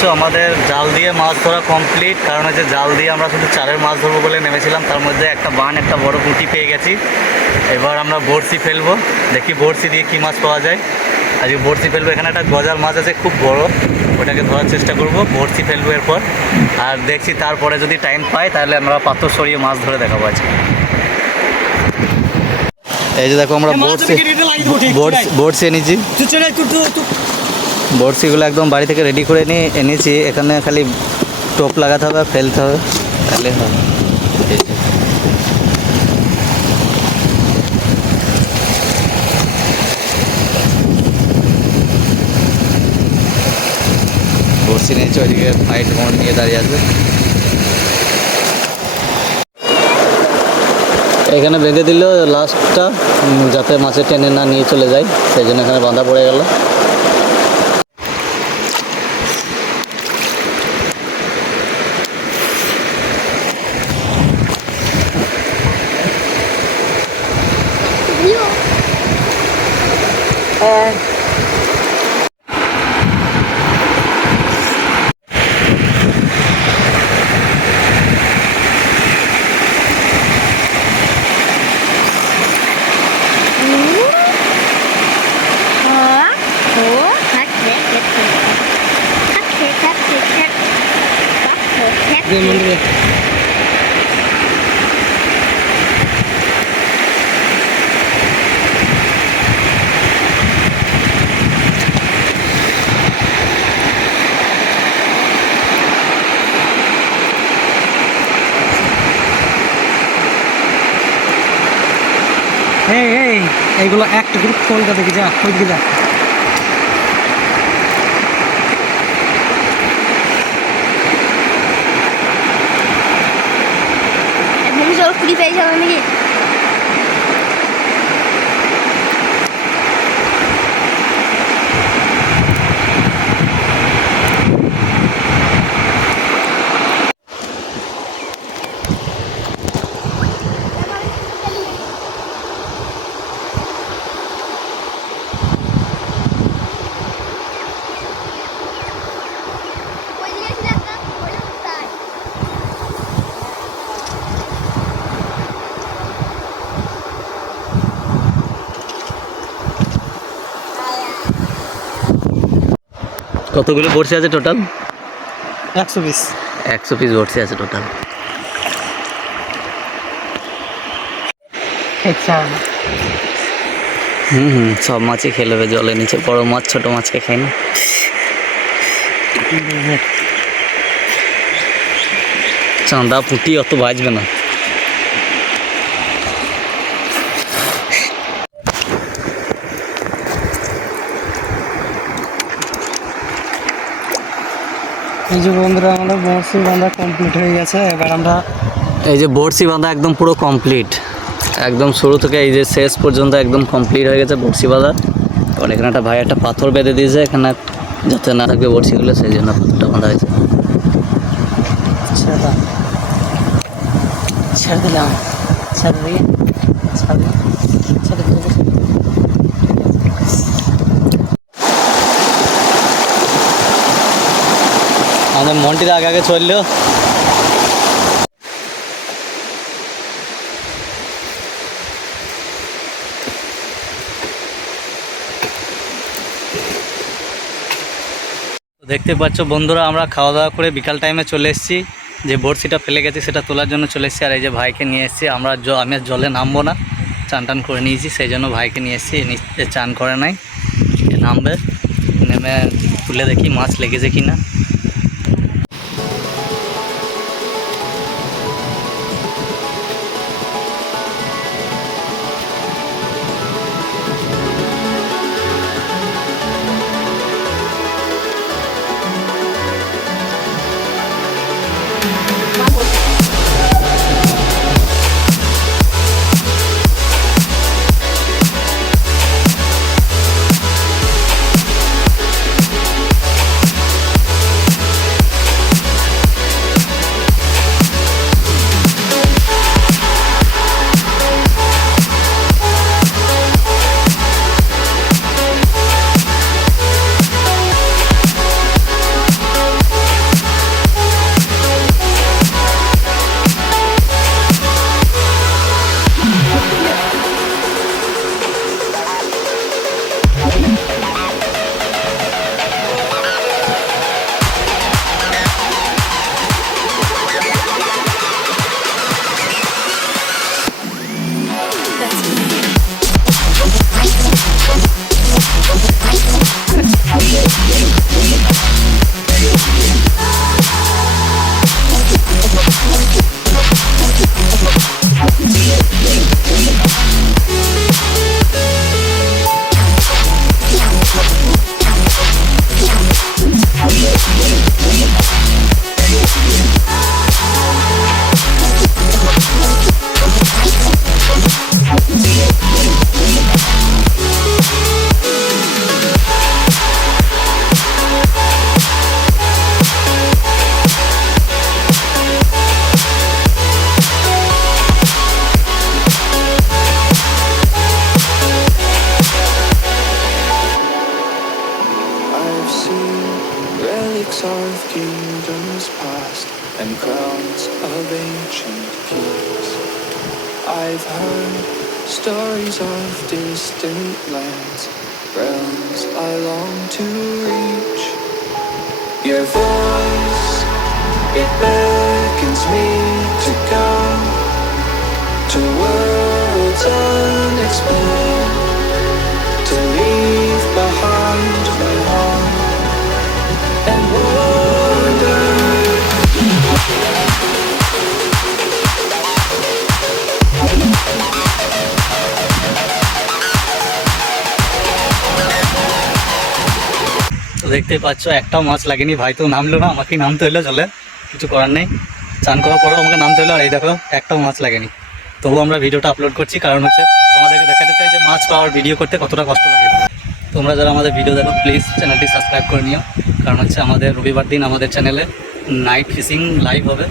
পাচ্ছ আমাদের জাল দিয়ে মাছ ধরা কমপ্লিট। কারণ হচ্ছে জাল দিয়ে আমরা শুধু চারের মাছ ধরবো বলে নেমেছিলাম, তার মধ্যে একটা বান একটা বড় পুঁটি পেয়ে গেছি। এবার আমরা বড়শি ফেলবো, দেখি বড়শি দিয়ে কী মাছ পাওয়া যায়। আজকে বড়শি ফেলবো, এখানে একটা গজাল মাছ আছে খুব বড়, ওটাকে ধরার চেষ্টা করব। বড়শি ফেলবো এরপর, আর দেখছি তারপরে যদি টাইম পাই তাহলে আমরা পাথর সরিয়ে মাছ ধরে দেখাবো আজকে। এই যে দেখো আমরা বড়শি এনেছি, বড়শিগুলো একদম বাড়ি থেকে রেডি করে নিয়ে এনেছি। এখানে খালি টোপ লাগাতে হবে, ফেলতে হবে, তাহলে হবে। বড়শি নিয়েছি, ওইদিকে ফাইট মন নিয়ে দাঁড়িয়ে আসবে। এখানে বেঁধে দিল লাস্টটা, যাতে মাছে টেনে না নিয়ে চলে যায়, সেই জন্য এখানে বাঁধা পড়ে গেল। এইগুলো একটা গ্রুপ কলকা দেখি যা খোঁজ যা। কুড়ি পেয়ে যাবো নাকি? কতগুলো বড়শি আছে টোটাল? 100 পিস। 100 পিস বড়শি আছে টোটাল। সব মাছই খেয়ে নেবে জলের নিচে, বড় মাছ ছোট মাছকে খায় না। চাঁদা পুঁটি অত বাজবে না। এই যে বন্ধুরা আমাদের বড়শি বাঁধা কমপ্লিট হয়ে গেছে। এবার আমরা এই যে বড়শি বাঁধা একদম পুরো কমপ্লিট, একদম শুরু থেকে এই যে শেষ পর্যন্ত একদম কমপ্লিট হয়ে গেছে বড়শি বাঁধা। এবার এখানে একটা ভাই একটা পাথর বেঁধে দিয়েছে এখানে, যাতে না থাকবে বড়শিগুলো, সেই জন্য পাথরটা বাঁধা হয়েছে। ছেড়ে দিলাম, ছেড়ে দিয়ে ছেড়ে দিয়ে আমাদের মন্টির আগে আগে চললো। দেখতে পাচ্ছ বন্ধুরা, আমরা খাওয়া দাওয়া করে বিকাল টাইমে চলে এসেছি। যে বড়শিটা ফেলে গেছি সেটা তোলার জন্য চলে এসেছি। আর এই যে ভাইকে নিয়ে এসেছি, আমি আর জলে নামবো না, চান টান করে নিয়েছি, সেই জন্য ভাইকে নিয়ে এসেছি। চান করে নাই, নামবে, নেমে তুলে দেখি মাছ লেগেছে কিনা। I've seen relics of kingdoms past and crowns of ancient kings. I've heard stories of distant lands, realms I long to reach. Your voice, it beckons me to go to worlds unexplained, to leave behind my home and wander. তো দেখতেই পাচ্ছ একটাও মাছ লাগেনি, ভাই তো নামলো না, আমাকে নামতে হলো, চলে কিছু করার নেই, চান করার পরেও আমাকে নামতে হলো। আর এই দেখো একটাও মাছ লাগেনি, তবু আমরা ভিডিওটা আপলোড করছি, কারণ হচ্ছে তোমাদেরকে দেখাতে চাই যে মাছ পাওয়ার ভিডিও করতে কতটা কষ্ট লাগে। তোমরা যারা আমাদের ভিডিও দেখো প্লিজ চ্যানেলটি সাবস্ক্রাইব করে নিও, কারণ হচ্ছে আমাদের রবিবার দিন আমাদের চ্যানেলে নাইট ফিশিং লাইভ হবে।